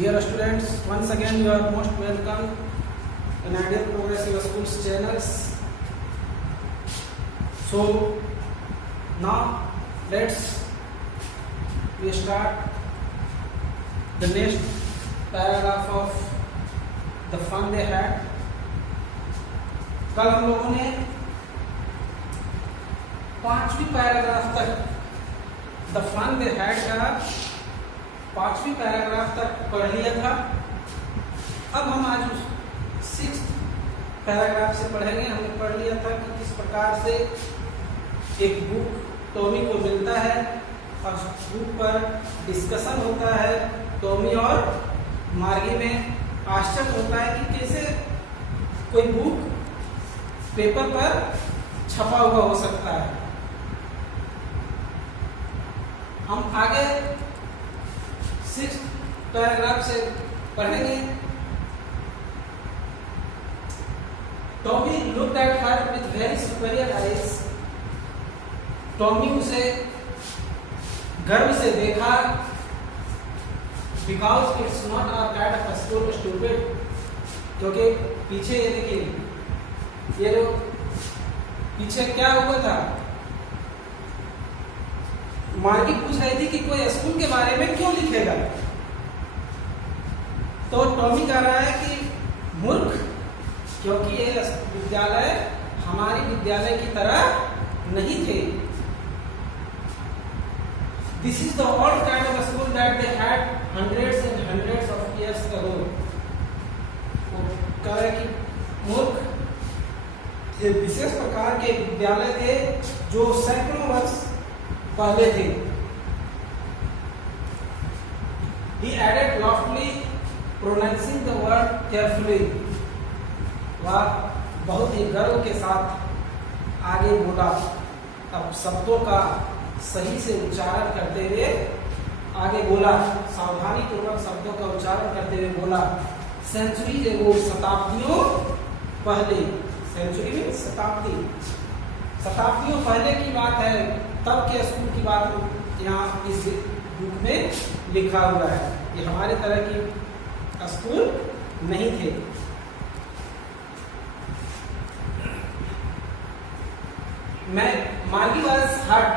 Dear students, once again you are most welcome in Ideal Progressive Schools channels. So now let's we start the next paragraph of the fun they had. कल हम लोगों ने 5वीं paragraph तक the fun they had का 5वीं paragraph तक पढ़ लिया था। अब हम आज उस 6th पैराग्राफ से पढ़ेंगे। हमने पढ़ लिया था कि किस प्रकार से एक बुक टॉमी को मिलता है और बुक पर डिस्कशन होता है। टॉमी और मार्गी में आश्चर्य होता है कि कैसे कोई बुक पेपर पर छपा हुआ हो सकता है। हम आगे 6th पैराग्राफ से पढ़ेंगे। Tommy looked at her with very superior eyes. Tommy उसे गर्व से देखा। Because it's not a kind of stupid, क्योंकि पीछे ये देखिए, ये जो पीछे क्या हुआ था, मार्गी पूछ रही थी कि कोई स्कूल के बारे में क्यों लिखेगा, तो टॉमी कह रहा है कि मूर्ख, क्योंकि ये विद्यालय हमारी विद्यालय की तरह नहीं थे। This is the old kind of school that they had hundreds and hundreds of years ago। वो कह रहा है कि मूर्ख, ये विशेष प्रकार के विद्यालय थे जो सैकड़ों वर्ष पहले थे। He added loftily, pronouncing the word carefully। वह बहुत ही गर्व के साथ आगे बोला, अब शब्दों का सही से उच्चारण करते हुए आगे बोला, सावधानी पूर्वक शब्दों का उच्चारण करते हुए बोला। सेंचुरी एगो, शताब्दियों पहले, सेंचुरी में शताब्दी, शताब्दियों पहले की बात है, तब के स्कूल की बात यहाँ इस बुक में लिखा हुआ है। ये हमारे तरह की स्कूल नहीं थे। मैं मार्गी वाज हर्ट,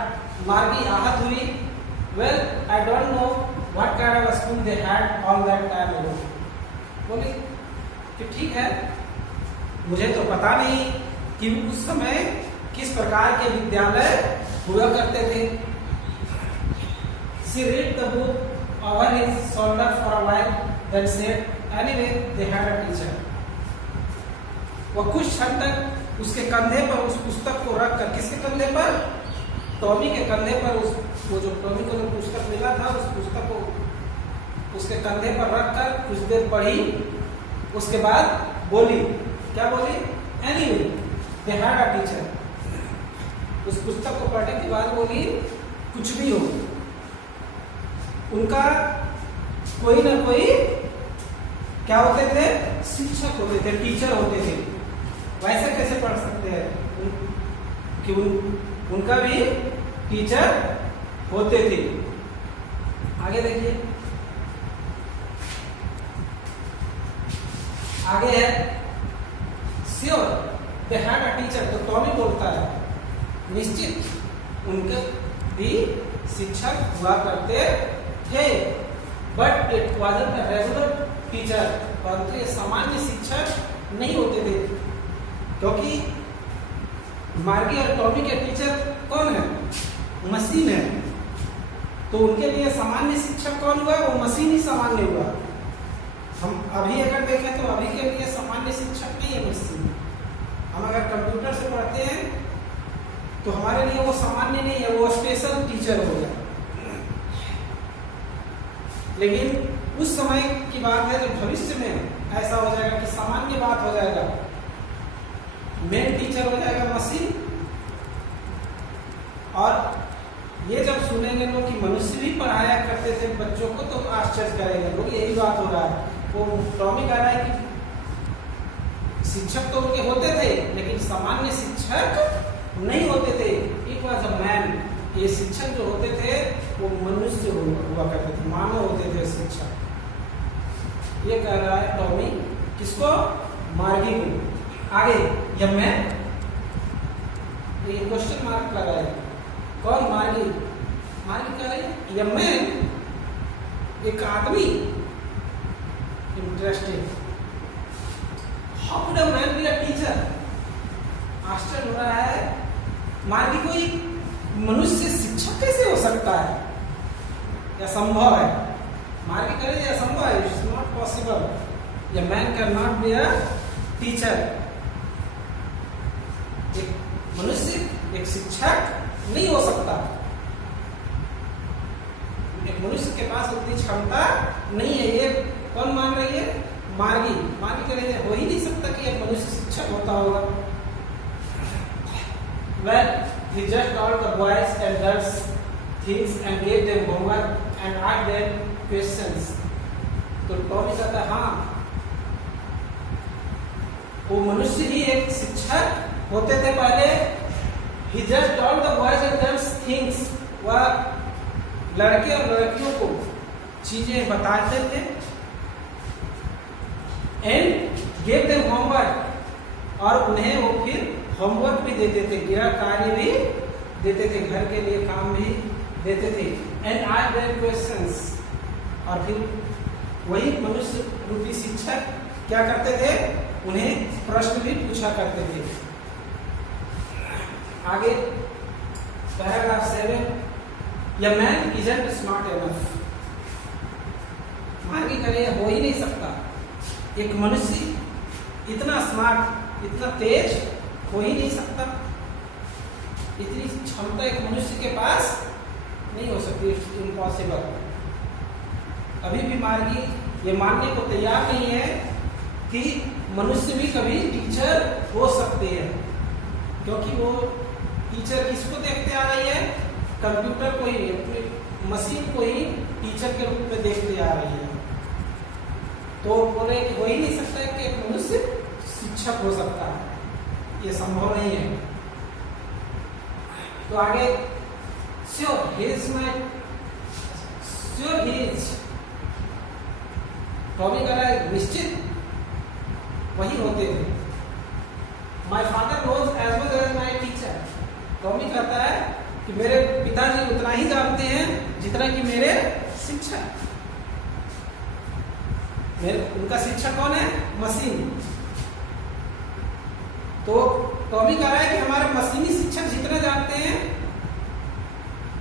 मार्गी आहत हुई। Well I don't know what kind of school they had all that time ago. बोली कि ठीक है, मुझे तो पता नहीं कि उस समय किस प्रकार के विद्यालय हुआ करते थे। She read the book over his shoulder for a while, then said, "Anyway, they had a teacher." वह कुछ क्षण तक उसके कंधे पर उस पुस्तक को रखकर, किसके कंधे पर? टॉमी के कंधे पर, वो जो टॉमी को जो पुस्तक मिला था, उस पुस्तक को उसके कंधे पर रखकर कुछ देर पढ़ी। उसके बाद बोली, क्या बोली? Anyway, they had a teacher। उस पुस्तक को पढ़ने के बाद बोली, कुछ भी हो, उनका कोई ना कोई क्या होते थे? शिक्षक होते थे, टीचर होते थे। वैसे कैसे पढ़ सकते हैं कि उनका भी टीचर होते थे। आगे देखिए, आगे है sure they had a teacher. तो टॉमी बोलता है, निश्चित उनके भी शिक्षक हुआ करते थे, but it wasn't a regular teacher. परंतु ये सामान्य शिक्षक नहीं होते थे, क्योंकि मार्गी और टॉमी के टीचर कौन है? मशीन है। तो उनके लिए सामान्य शिक्षक कौन हुआ? वो मशीन ही सामान्य हुआ। हम अभी अगर देखें तो अभी के लिए सामान्य शिक्षक नहीं है मशीन। हम अगर कंप्यूटर से पढ़ते हैं तो हमारे लिए वो सामान्य नहीं है, वो स्पेशल टीचर हो गया। लेकिन उस समय की बात है, जब भविष्य में ऐसा हो जाएगा कि सामान्य बात हो जाएगा, मेन टीचर हो जाएगा मशीन। और ये जब सुनेंगे लोग कि मनुष्य भी पढ़ाया करते थे बच्चों को, तो आश्चर्य करेंगे लोग, यही बात हो रहा है। वो टॉमी कह रहा है कि शिक्षक तो उनके होते थे, लेकिन सामान्य शिक्षक नहीं होते थे। It was a man. ये शिक्षक जो होते थे वो मनुष्य हुआ करते थे, मानव होते थे शिक्षक। ये कह रहा है टॉमी, किसको? मार्गी को। आगे यह मैन, ये क्वेश्चन मार्क लगाए, कौन? मार्गी। मार्गी कह रही है यह मैन, एक आदमी, interested. How could a man be a teacher? आश्चर्य हो रहा है मार्गी को, एक मनुष्य शिक्षक कैसे हो सकता है? यह संभव है। मार्गी कह रही है असंभव है, it's not possible, a man can not be a teacher. एक मनुष्य एक शिक्षक नहीं हो सकता, एक मनुष्य के पास उतनी क्षमता नहीं है। ये कौन मान रही है? मार्गी। मार्गी कह रही है हो ही नहीं सकता कि एक मनुष्य शिक्षक होता होगा। Well, he just told the boys and girls things and gave them homework and asked them questions. तो टॉमी कहता है हाँ, वो मनुष्य ही एक शिक्षक होते थे पहले। He just told the boys and girls things, वह लड़के और लड़कियों को चीजें बताते थे। And gave them homework, और उन्हें वो फिर होमवर्क भी देते थे, गृह कार्य भी देते थे, घर के लिए काम भी देते थे। एंड आस्क्ड देम क्वेश्चंस, और फिर वही मनुष्य रूपी शिक्षक क्या करते थे? उन्हें प्रश्न भी पूछा करते थे। आगे पैराग्राफ 7, य मैन इजंट स्मार्ट एनफ। मार्गी करे हो ही नहीं सकता, एक मनुष्य इतना स्मार्ट, इतना तेज हो ही नहीं सकता, इतनी क्षमता एक मनुष्य के पास नहीं हो सकती, इम्पॉसिबल। अभी भी मार्गी ये मानने को तैयार नहीं है कि मनुष्य भी कभी टीचर हो सकते हैं, क्योंकि वो टीचर किसको देखते आ रही है? कंप्यूटर को ही, अपनी मशीन को ही टीचर के रूप में देखते आ रही है। तो बोले कि हो ही नहीं सकता है कि एक मनुष्य शिक्षक हो सकता है, ये संभव नहीं है। तो आगे श्योर ही इज, टॉमी कह रहा है निश्चित वही होते थे। My father knows as much as my teacher. Tommy कहता है कि मेरे पिताजी उतना ही जानते हैं जितना कि मेरे शिक्षक। उनका शिक्षक कौन है? मशीन। तो टॉमी कह रहा है कि हमारे मशीनी शिक्षक जितना जानते हैं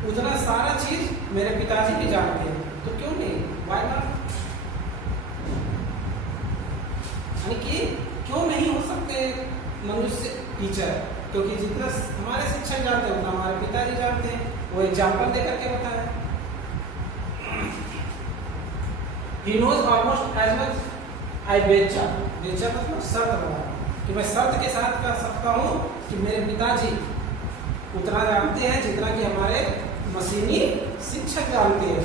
उतना सारा चीज मेरे पिताजी भी जानते हैं, तो क्यों नहीं? Why not? यानी कि क्यों नहीं हो सकते मनुष्य टीचर? क्योंकि जितना हमारे शिक्षक जानते हैं उतना हमारे पिताजी जानते हैं। वो एग्जाम्पल देकर के बताया। He knows almost as much I betcha. betcha मतलब शर्त लगा कि मैं शर्त के साथ कह सकता हूँ कि मेरे पिताजी उतना जानते हैं जितना कि हमारे मशीनी शिक्षक जानते हैं।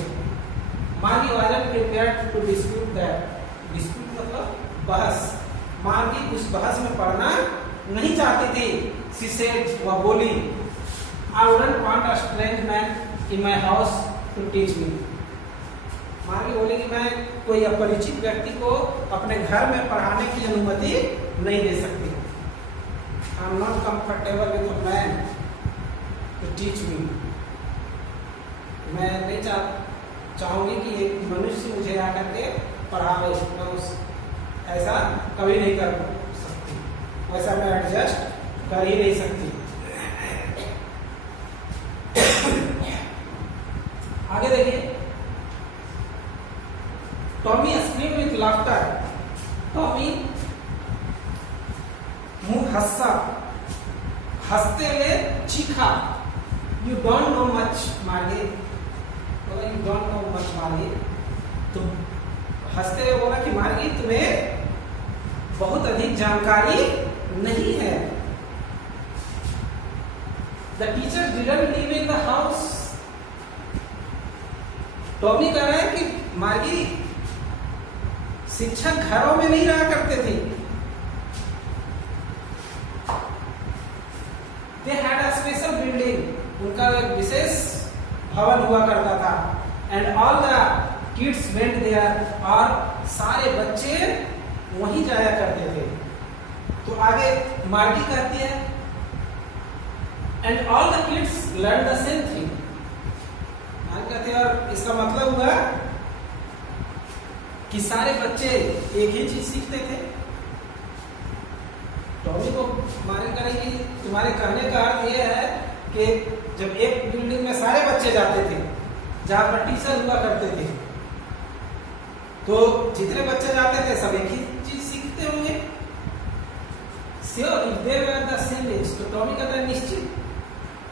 मार्गी wasn't prepared to dispute that. dispute मतलब बहस। मार्गी उस बहस में पढ़ना नहीं चाहती थी। She said, वह बोली, I wouldn't want a strange man in my house to teach me. मार्गी बोली कि मैं कोई अपरिचित व्यक्ति को अपने घर में पढ़ाने की अनुमति नहीं दे सकती। I am not comfortable with a man to teach me. मैं नहीं चाहूंगी कि एक मनुष्य मुझे आकर के पढ़ावे। मैं ऐसा कभी नहीं कर सकती, वैसा मैं एडजस्ट कर ही नहीं सकती। आगे देखिए, Tommy scream with laughter. Tommy मुंह हंसा, हंसते हुए चीखा। यू डोंट नो मच मार्गी। यू डोंट नो मच मार्गी। तो हंसते हुए बोला कि मार्गी तुम्हें बहुत अधिक जानकारी नहीं है। The teacher didn't live in the house. Tommy कह रहा है कि मार्गी शिक्षक घरों में नहीं रहा करते थे। They had a special building. उनका एक विशेष भवन हुआ करता था। And all the kids went there, और सारे बच्चे वहीं जाया करते थे। तो आगे मार्गी कहती है and all the kids learn the same thing. मार्गी कहती है और इसका मतलब हुआ कि सारे बच्चे एक ही चीज सीखते थे। टॉमी को मार्गी करेगी, तुम्हारे कहने का अर्थ यह है कि जब एक बिल्डिंग में सारे बच्चे जाते थे जहां पर टीचर हुआ करते थे, तो जितने बच्चे जाते थे सब एक ही चीज सीखते होंगे। Sure, if they were the same age, तो टॉमी कहता है निश्चित,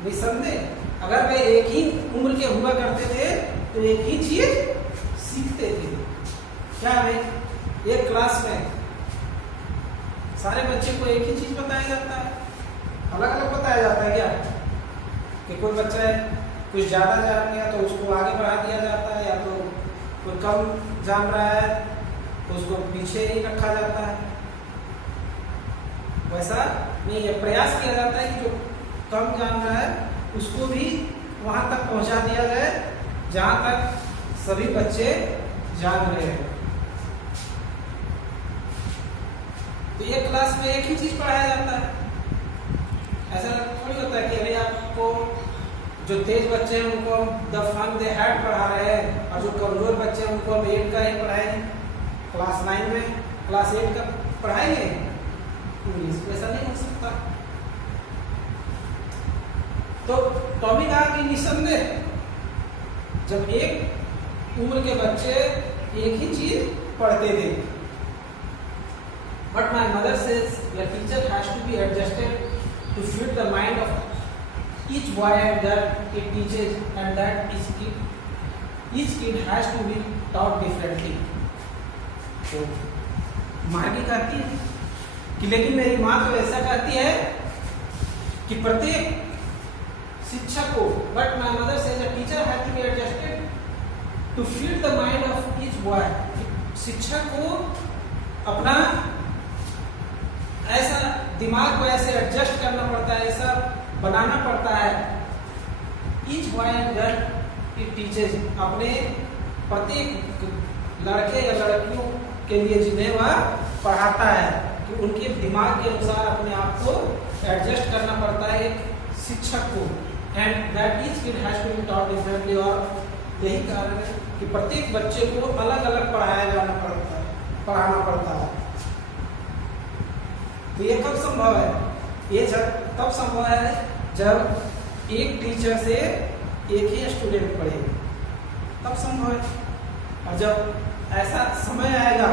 निसंदेह, अगर वे एक ही उम्र के हुआ करते थे तो एक ही चीज सीखते थे। क्या है, एक क्लास में सारे बच्चे को एक ही चीज बताया जाता है, अलग अलग बताया जाता है क्या? कि कोई बच्चा है कुछ ज्यादा जान गया तो उसको आगे बढ़ा दिया जाता है, या तो कोई कम जान रहा है तो उसको पीछे ही रखा जाता है। वैसा नहीं, ये प्रयास किया जाता है कि जो कम जान रहा है उसको भी वहां तक पहुंचा दिया जाए जहां तक सभी बच्चे जान रहे हैं। तो एक क्लास में एक ही चीज पढ़ाया जाता है। ऐसा थोड़ी होता है कि अभी आपको जो तेज बच्चे हैं उनको हम द फन दे हैड पढ़ा रहे हैं और जो कमजोर बच्चे हैं उनको हम 8 का ही पढ़ाएंगे, क्लास 9 में क्लास 8 का पढ़ाएंगे इंग्लिश। ऐसा नहीं हो सकता। तो टॉमी कहा कि निसंदेह जब एक उम्र के बच्चे एक ही चीज पढ़ते थे, but my mother says the teacher has to be adjusted to fit the mind of each boy and girl it teaches, and that each kid has to be taught differently. तो मार्गी कहती है कि लेकिन मेरी माँ तो ऐसा कहती है कि प्रत्येक शिक्षक को, but my mother says the teacher has to be adjusted to fit the mind of each boy. शिक्षक को अपना ऐसा दिमाग को ऐसे एडजस्ट करना पड़ता है, ऐसा बनाना पड़ता है। Each boy and girl it teaches, अपने प्रत्येक लड़के या लड़कियों के लिए जिन्हें वह पढ़ाता है कि उनके दिमाग के अनुसार अपने आप को एडजस्ट करना पड़ता है एक शिक्षक को। And that each kid has to be taught differently, और यही कारण है कि प्रत्येक बच्चे को अलग अलग पढ़ाया जाना पड़ता है, पढ़ाना पड़ता है। तो ये कब संभव है? ये तब संभव है जब एक टीचर से एक ही स्टूडेंट पढ़े, तब संभव है। और जब ऐसा समय आएगा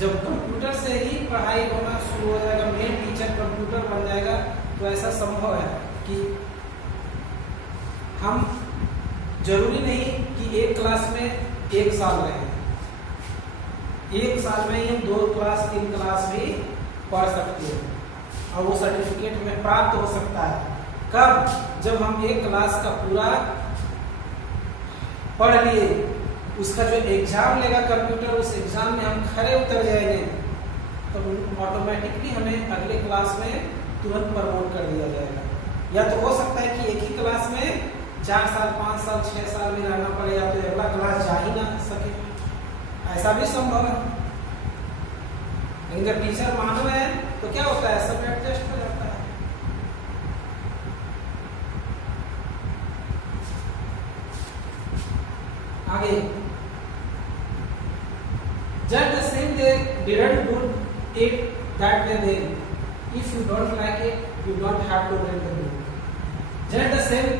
जब कंप्यूटर से ही पढ़ाई होना शुरू हो जाएगा, मेन टीचर कंप्यूटर बन जाएगा, तो ऐसा संभव है कि हम जरूरी नहीं कि एक क्लास में 1 साल रहें, 1 साल में ही हम 2 क्लास 3 क्लास भी पढ़ सकते हैं और वो सर्टिफिकेट हमें प्राप्त हो सकता है। कब? जब हम एक क्लास का पूरा पढ़ लिए, उसका जो एग्जाम लेगा कंप्यूटर, उस एग्जाम में हम खरे उतर जाएंगे तो ऑटोमेटिकली हमें अगले क्लास में तुरंत प्रमोट कर दिया जाएगा। या तो हो सकता है कि एक ही क्लास में 4 साल 5 साल 6 साल में रहना पड़े, या तो अगला क्लास जा ही ना सके, ऐसा भी संभव है। लेकिन जब टीचर मानव है तो क्या होता है, सब एडजस्ट हो जाता है। आगे just the same they didn't do it that way then. If you don't like it, you don't have to read the book. Just the same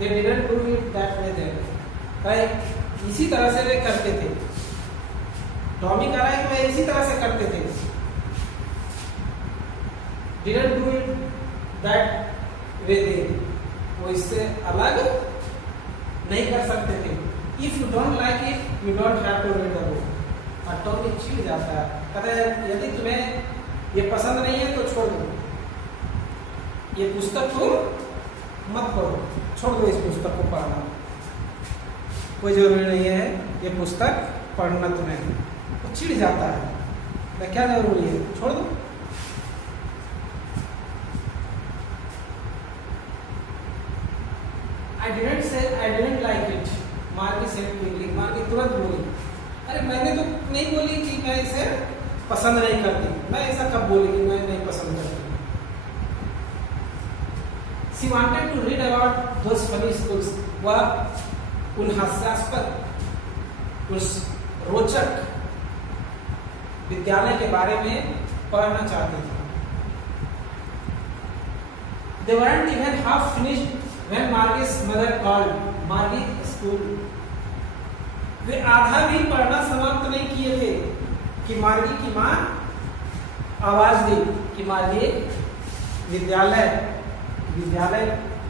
they didn't do it that way then. right? इसी तरह से वे करते थे। Tommy कह रहा है कि वे इसी तरह से करते थे। Didn't do it that way then. वो इससे अलग नहीं कर सकते थे। If you don't like it, you don't have to read the book. और टॉमी चिढ़ जाता है, कहता है यदि तुम्हें ये पसंद नहीं है तो छोड़ दो, ये पुस्तक तुम मत पढ़ो, छोड़ दो इस पुस्तक को पढ़ना, कोई जरूरी नहीं है ये पुस्तक पढ़ना तुम्हें। तो चिढ़ जाता है, क्या जरूरी है, छोड़ दो। I didn't say I didn't like it. मार्गी said quickly. मार्गी तुरंत बोली वांटेड, मैंने तो नहीं बोली कि मैं इसे पसंद नहीं करती, मैं ऐसा कब बोली कि मैं नहीं पसंद करती। She wanted to read about those funny schools, वह उन हास्यास्पद, उस रोचक विद्यालय के बारे में पढ़ना चाहती थी। They weren't even half finished when Margie's mother called. Margie school. वे आधा भी पढ़ना समाप्त नहीं किए थे कि मार्गी की माँ आवाज दी कि मार्गी विद्यालय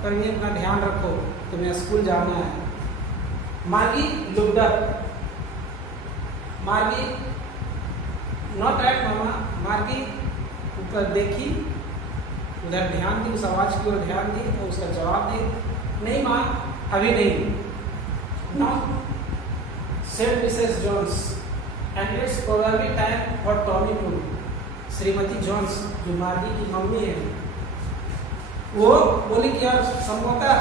पर भी अपना ध्यान रखो, तुम्हें स्कूल जाना है। मार्गी looked up. मार्गी नॉट एट मामा, मार्गी ऊपर देखी, उधर ध्यान दी, उस आवाज की ओर ध्यान दी और उसका जवाब दी, नहीं माँ अभी नहीं। No said Mrs Jones, and it's probably time for Tommy too. श्रीमती जोन्स जो मार्गी की मम्मी है, वो बोली कि यार संभवतः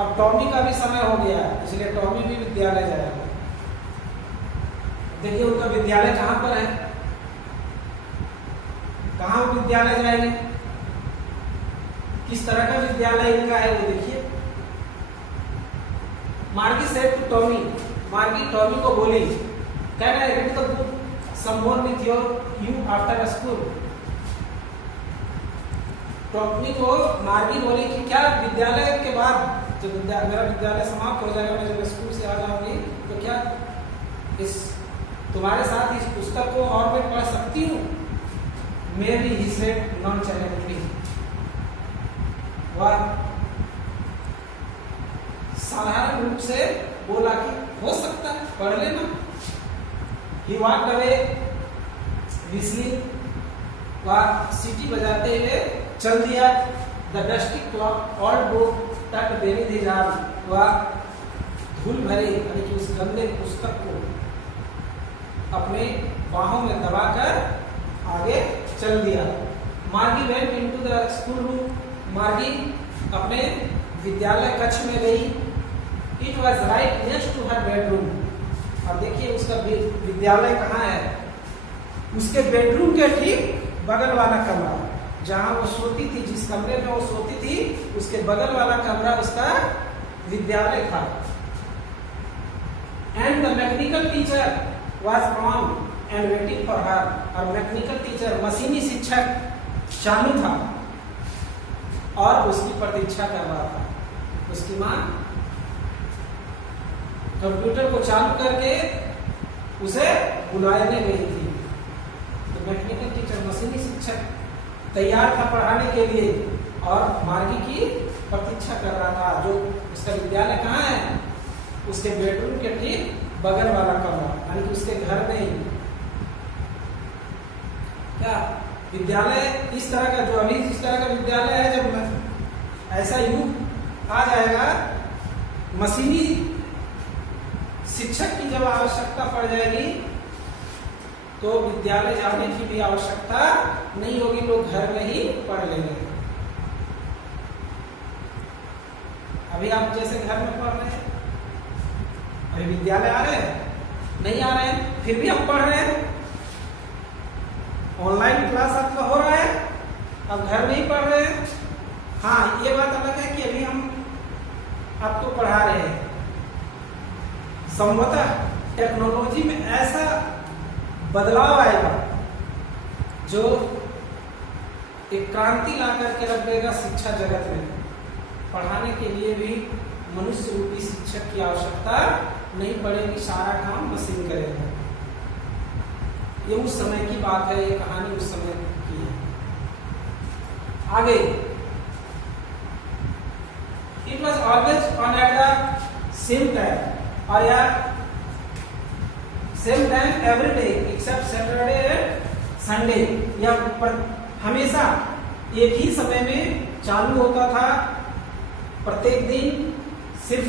अब टॉमी का भी समय हो गया, इसलिए टॉमी भी विद्यालय जाएगा। देखिए उनका विद्यालय कहाँ पर है, कहाँ वो विद्यालय जाएंगे, किस तरह का विद्यालय इनका है वो देखिए। Margie said to Tommy, Margie Tommy को बोली, can I read the book some more with you after school. Tommy को मार्गी बोली कि क्या विद्यालय के बाद जब मेरा विद्यालय समाप्त हो जाएगा, मैं जब स्कूल से आ जाऊंगी तो क्या इस तुम्हारे साथ इस पुस्तक को और मैं पढ़ सकती हूँ। Maybe he said nonchalantly. वह साधारण रूप से बोला कि हो सकता है, पढ़ लेना। He walked away whistling. वह सीटी बजाते हुए चल दिया। The dusty clock, old book tucked beneath his arm. वह धूल भरे यानी कि उस गंदे पुस्तक को अपने बाहों में दबाकर आगे चल दिया। Margie went into the school room, Margie अपने विद्यालय कक्ष में गई। It was right next to her bedroom. अब देखिए उसका विद्यालय कहाँ है, उसके बेडरूम के ठीक बगल वाला कमरा, जहाँ वो सोती थी, जिस कमरे में वो सोती थी उसके बगल वाला कमरा उसका विद्यालय था। And the mechanical teacher was on and waiting for her. और मैकेनिकल टीचर मशीनी शिक्षक चालू था और उसकी प्रतीक्षा कर रहा था। उसकी माँ कंप्यूटर को चालू करके उसे बुलाने गई थी। तो मैकेनिकल टीचर मशीनी शिक्षक तैयार था पढ़ाने के लिए और मार्गी की प्रतीक्षा कर रहा था। जो उसका विद्यालय कहाँ है, उसके बेडरूम के ठीक बगल वाला कमरा, यानी कि उसके घर में ही। क्या विद्यालय इस तरह का, जो अभी इस तरह का विद्यालय है, जब ऐसा युग आ जाएगा, मशीनी शिक्षक की जब आवश्यकता पड़ जाएगी तो विद्यालय जाने की भी आवश्यकता नहीं होगी, लोग घर में ही पढ़ लेंगे। अभी आप जैसे घर में पढ़ रहे हैं, अभी विद्यालय आ रहे हैं, नहीं आ रहे हैं, फिर भी आप पढ़ रहे हैं। ऑनलाइन क्लास आपका हो रहा है, अब घर में ही पढ़ रहे हैं। हाँ, ये बात अलग है कि अभी हम आपको पढ़ा रहे हैं। संभवतः टेक्नोलॉजी में ऐसा बदलाव आएगा जो एक क्रांति ला करके रख देगा शिक्षा जगत में। पढ़ाने के लिए भी मनुष्य रूपी शिक्षक की आवश्यकता नहीं पड़ेगी, सारा काम मशीन करेगा। ये उस समय की बात है, ये कहानी उस समय की है। आगे, it was always on at the same time, और यार same time every day except Saturday and Sunday. यह हमेशा एक ही समय में चालू होता था, प्रत्येक दिन, सिर्फ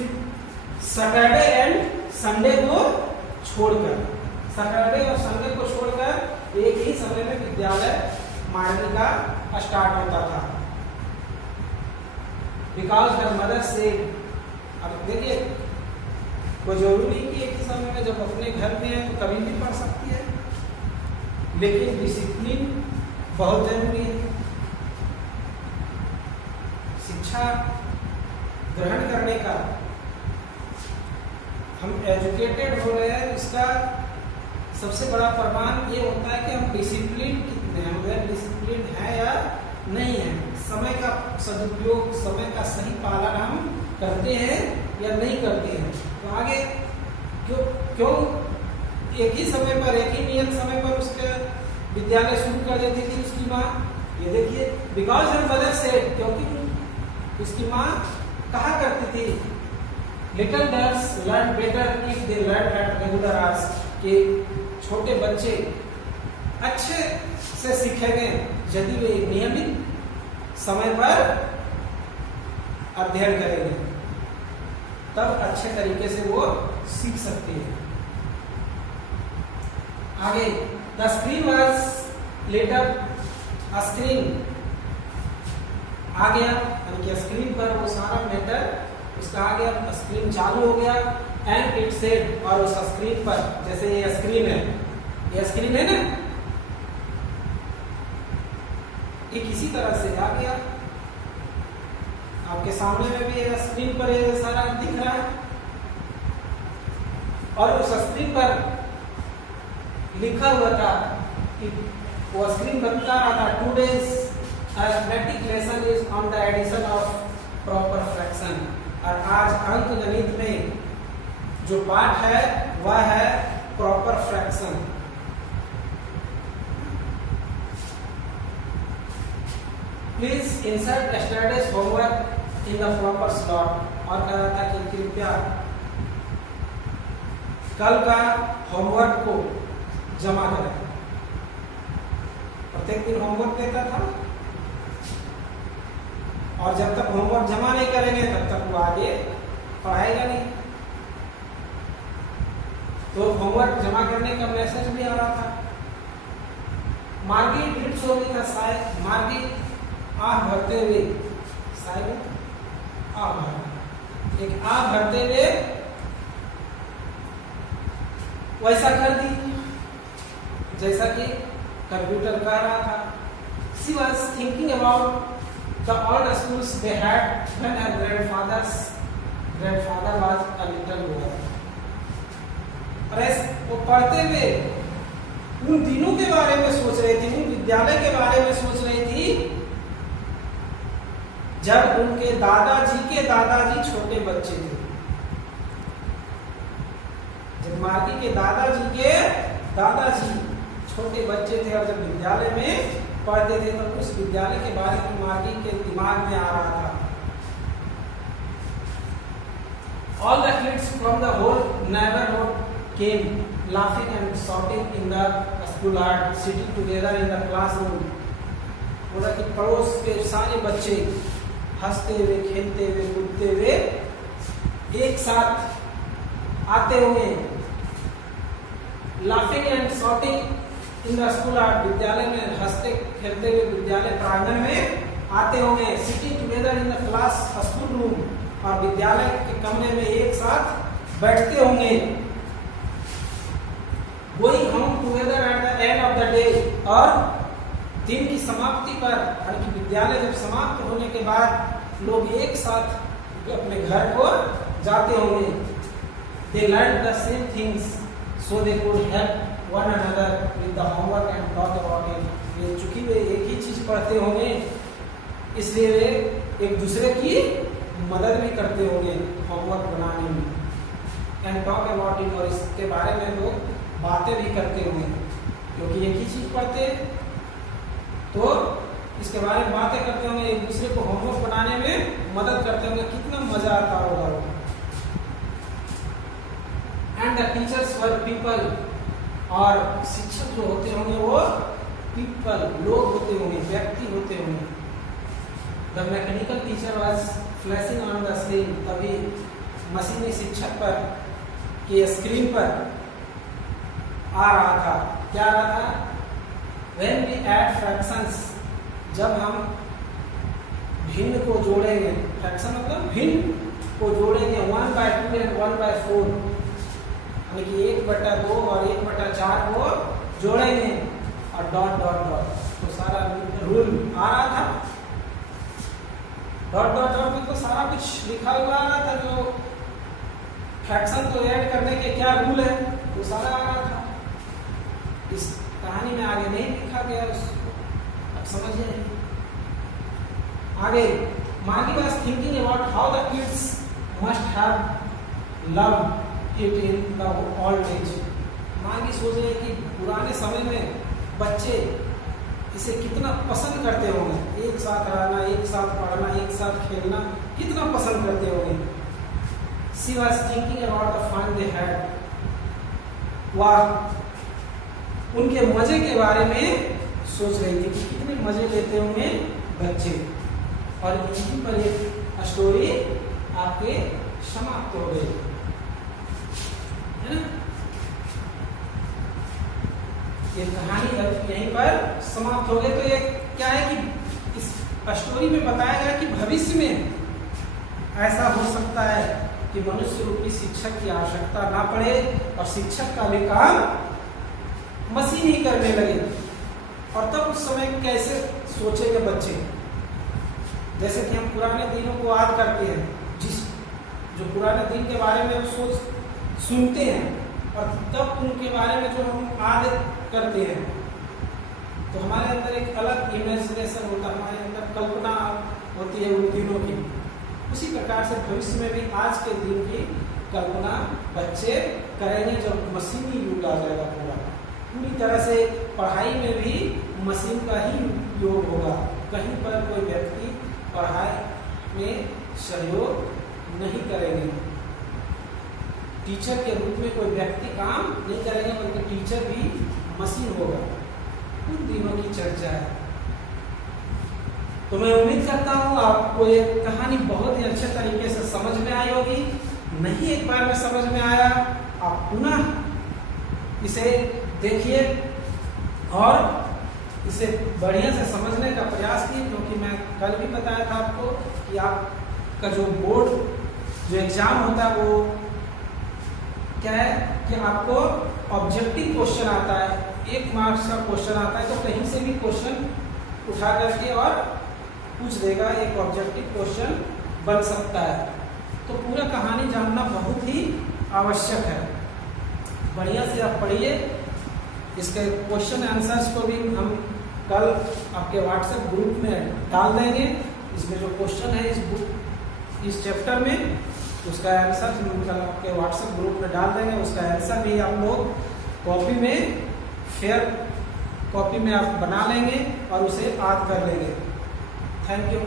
सैटरडे एंड संडे को छोड़कर। सैटरडे और संडे को छोड़कर एक ही समय में विद्यालय मार्गी का स्टार्ट होता था। बिकॉज हर मदर से, अब देखिए कोई जरूरी नहीं कि एक ही समय में जब अपने घर में है तो कभी भी पढ़ सकती है, लेकिन डिसिप्लिन बहुत जरूरी है। शिक्षा ग्रहण करने का, हम एजुकेटेड हो रहे हैं, इसका सबसे बड़ा प्रमाण ये होता है कि हम डिसिप्लिन कितने हैं, वेल डिसिप्लिन है या नहीं है, समय का सदुपयोग, समय का सही पालन हम करते हैं या नहीं करते हैं। तो आगे क्यों एक ही समय पर, एक ही नियत समय पर उसके विद्यालय शुरू कर देती थी उसकी माँ, ये देखिए, बिकॉज हर मदर सेड, क्योंकि उसकी माँ कहा करती थी little girls learn better if they learn at regular hours, कि छोटे बच्चे अच्छे से सीखेंगे यदि वे नियमित समय पर अध्ययन करेंगे, तब अच्छे तरीके से वो सीख सकती है। आगे, the screen was later a screen, आ गया, यानी कि स्क्रीन पर वो सारा मैटर उसका आ गया, स्क्रीन चालू हो गया, एंड इट सेड, और उस स्क्रीन पर, जैसे ये स्क्रीन है, ये स्क्रीन है ना, ये किसी तरह से आ गया, आपके सामने में भी ये स्क्रीन पर ये सारा दिख रहा है, और उस स्क्रीन पर लिखा हुआ था कि वो स्क्रीन बता रहा था today's arithmetic lesson is on the addition of proper fraction, और आज अंक गणित में जो पाठ है वह है proper fraction. Please insert yesterday's homework in the proper slot, और कह रहा था कि कृपया कल का होमवर्क को जमा करें। प्रत्येक दिन होमवर्क देता था, और जब तक होमवर्क जमा नहीं करेंगे तब तक वो आगे पढ़ाएगा नहीं। तो होमवर्क जमा करने का मैसेज भी आ रहा था। मार्गी did so with a Sai, मार्गी आह भरते हुए, साय में आह भर, एक आह भरते हुए वैसा कर दी जैसा कि कंप्यूटर कह रहा था। She was thinking about the old schools they had when her grandfather was a little boy. और वो पढ़ते हुए उन दिनों के बारे में सोच रही थी, उन विद्यालय के बारे में सोच रही थी जब उनके दादाजी छोटे बच्चे थे। जब मार्गी के दादाजी छोटे बच्चे थे और जब विद्यालय में पढ़ते थे तो उस विद्यालय के बारे में मार्गी के दिमाग में आ रहा था। All the kids from the whole neighborhood came laughing and shouting in the schoolyard, sitting together in the classroom. बोला कि पड़ोस के सारे बच्चे हंसते हुए, खेलते हुए, कूदते हुए एक साथ आते हुए, laughing and shouting in the school, विद्यालय में हंसते खेलते हुए विद्यालय प्रांगण में आते होंगे, sitting together in the class school room, और विद्यालय के कमरे में एक साथ बैठते होंगे, going home together at the end of the day, और दिन की समाप्ति पर, यानी कि विद्यालय जब समाप्त होने के बाद लोग एक साथ अपने घर को जाते होंगे। They learned the same things so they could help one another with the homework and talk about it. ये चूंकि वे एक ही चीज पढ़ते होंगे इसलिए वे एक दूसरे की मदद भी करते होंगे होमवर्क बनाने में, एंड टॉक अबाउट इट, और इसके बारे में लोग बातें भी करते होंगे क्योंकि एक ही चीज पढ़ते तो इसके बारे में बातें करते होंगे, एक दूसरे को होमवर्क बनाने में मदद करते होंगे, कितना मजा आता होगा। And the teachers were people, और शिक्षक जो होते होंगे वो पीपल, लोग होते होंगे, व्यक्ति होते होंगे। The mechanical teacher was flashing on the screen, तभी मशीनी शिक्षक पर के स्क्रीन पर आ रहा था, क्या आ रहा था? When we add fractions, जब हम भिन्न को जोड़ेंगे, फ्रैक्शन मतलब भिन्न को जोड़ेंगे 1/2 and 1/4, यानी कि 1/2 और 1/4 को जोड़ेंगे और डॉट डॉट डॉट, तो सारा रूल आ रहा था। डॉट डॉट डॉट में तो सारा कुछ लिखा हुआ आ रहा था, जो फ्रैक्शन को ऐड करने के क्या रूल है वो सारा आ रहा था। इस कहानी में आगे नहीं लिखा गया उसको, अब समझिए। आगे मार्गी was thinking about how the kids must have loved it in the old age. मार्गी सोच रहे कि पुराने समय में बच्चे इसे कितना पसंद करते होंगे, एक साथ रहना, एक साथ पढ़ना, एक साथ खेलना, कितना पसंद करते होंगे। She was thinking about the fun they had. वाह, उनके मजे के बारे में सोच रही थी कि कितने मजे लेते होंगे बच्चे। और यहीं पर एक स्टोरी आपके समाप्त हो गई, है ना। ये कहानी यहीं पर समाप्त हो गई। तो ये क्या है कि इस स्टोरी में बताया गया कि भविष्य में ऐसा हो सकता है कि मनुष्य रूपी शिक्षक की आवश्यकता ना पड़े और शिक्षक का भी काम मशीन ही करने लगे। और तब उस समय कैसे सोचेंगे बच्चे, जैसे कि हम पुराने दिनों को याद करते हैं, जो पुराने दिन के बारे में सोच सुनते हैं और तब उनके बारे में जो हम याद करते हैं, तो हमारे अंदर एक अलग इमेजिनेशन होता है, हमारे अंदर कल्पना होती है उन दिनों की। उसी प्रकार से भविष्य में भी आज के दिन की कल्पना बच्चे करेंगे जब मशीनी युग आ जाएगा। पूरी तरह से पढ़ाई में भी मशीन का ही उपयोग होगा। कहीं पर कोई व्यक्ति पढ़ाई में सहयोग नहीं करेंगे, टीचर के रूप में कोई व्यक्ति काम नहीं करेंगे, बल्कि टीचर भी मशीन होगा। उन दिनों की चर्चा है। तो मैं उम्मीद करता हूँ आपको ये कहानी बहुत ही अच्छे तरीके से समझ में आई होगी। नहीं एक बार में समझ में आया, आप पुनः इसे देखिए और इसे बढ़िया से समझने का प्रयास कीजिए, क्योंकि मैं कल भी बताया था आपको कि आपका जो बोर्ड जो एग्जाम होता है वो क्या है कि आपको ऑब्जेक्टिव क्वेश्चन आता है, 1 मार्क्स का क्वेश्चन आता है, तो कहीं से भी क्वेश्चन उठा करके और पूछ देगा, एक ऑब्जेक्टिव क्वेश्चन बन सकता है। तो पूरा कहानी जानना बहुत ही आवश्यक है। बढ़िया से आप पढ़िए। इसके क्वेश्चन आंसर्स को भी हम कल आपके व्हाट्सएप ग्रुप में डाल देंगे। इसमें जो क्वेश्चन है इस चैप्टर में, उसका आंसर हम कल आपके व्हाट्सएप ग्रुप में डाल देंगे। उसका आंसर भी आप लोग कॉपी में फेयर कॉपी में आप बना लेंगे और उसे याद कर लेंगे। Thank you.